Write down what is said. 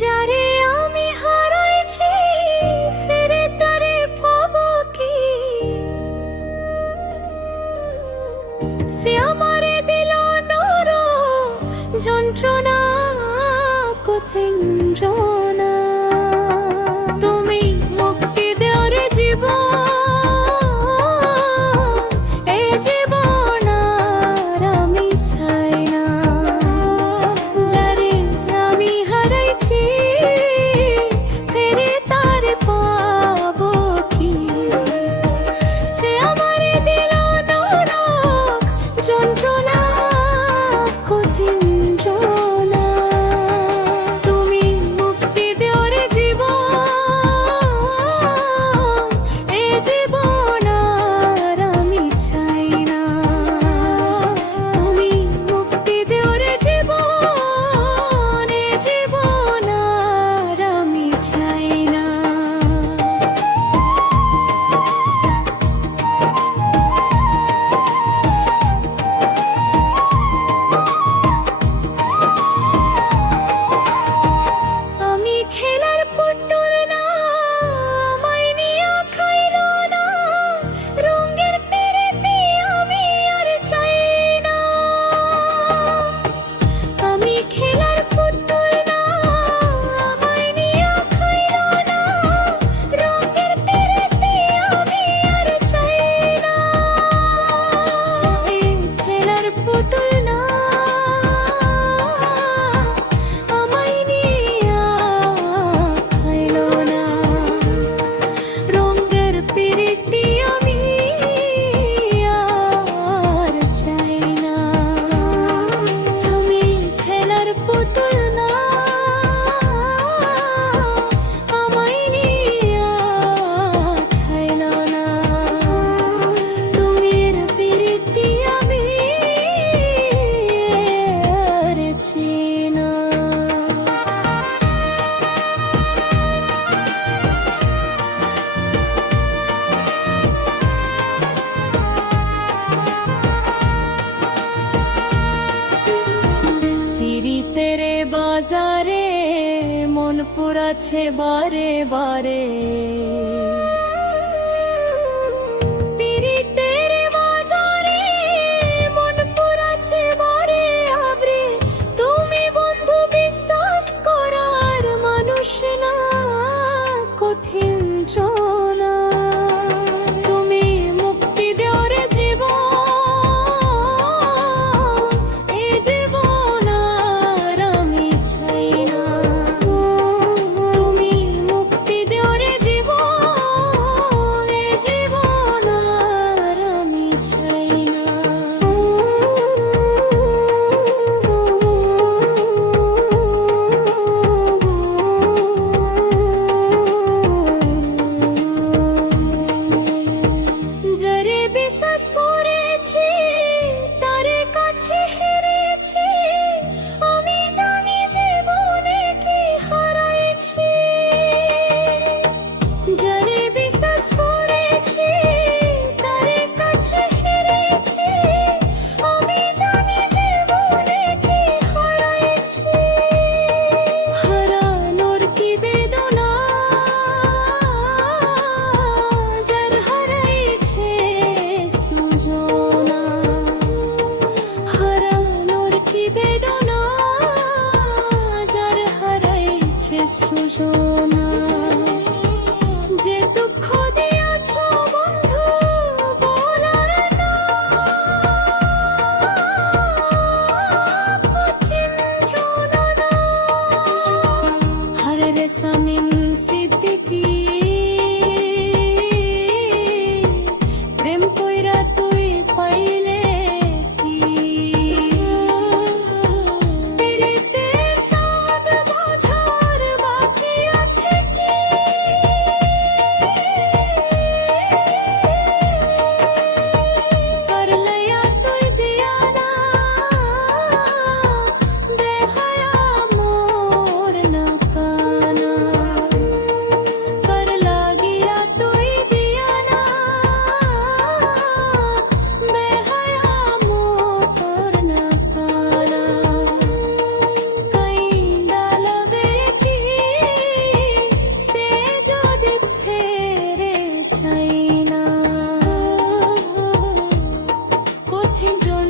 যারে আমি হারাইছি ফিরে তারে পাবো কি? সে আমারে দিল নরম যন্ত্রণা, কঠিন যন্ত্রণা। তুমি মুক্তি দেও রে জীবন, এই জীবন আর আমি চাই না। যারে আমি হারাইছি ফিরে তারে পাবো কি? সে আমারে দিল নরক যন্ত্রণা, কঠিন যন্ত্রণা। তুমি মুক্তি দেও রে জীবন, এ জীবন আর আমি চাই না। তুমি মুক্তি দেও রে জীবন, এ জীবন আর আমি চাই না। আমি খেলার পুতুল না, আমায় নিয়া খাইলো না, রঙের তেরেতে আমি আর চাই না। আমি খেলার পুতুল না, আমায় নিয়া খাইলো না, রঙের তেরেতে আমি আর চাই না। এই খেলার পুতুল না, আমায় নিয়া খাইলো না, রঙের পিরিতি আমি আর চাই না। তুমি খেলার পুতুল না, আমায় নিয়া খাইলো না, তুমির পিরিতি আমি আর চাই না। পিরিতের বাজারে মন পুরাছে বারে বারে। পিরিতের বাজারে মন পুরাছে বারে আবরে। তুমি বন্ধু বিশ্বাস করার মানুষ না, কঠিন যন্ত্রণা। তুমি মুক্তি দেও রে জীবন, এ জীবন আর আমি চাই না। তুমি মুক্তি দেও রে জীবন, এ জীবন আর আমি চাই না। যারে বিশ্বাস করেছি তারে কাছে হেরেছি, আমি জানি জীবনে কি হারাইছি। যারে বিশ্বাস করেছি তারে কাছে হেরেছি, আমি জানি জীবনে কি হারাইছি। হারানোর কি বেদনা, যার হারাইছে সুজনা। হারানোর কি বেদনা, যার হারাইছে সুজনা। যে দুঃখ দিয়াছ বন্ধু বলার না, কঠিন যন্ত্রণা। হারে রে শামীম সিদ্দিকী, প্রেম কইরা তুই পাইলে কি? পিরিতের স্বাদ বোঝার বাকি আছে আছে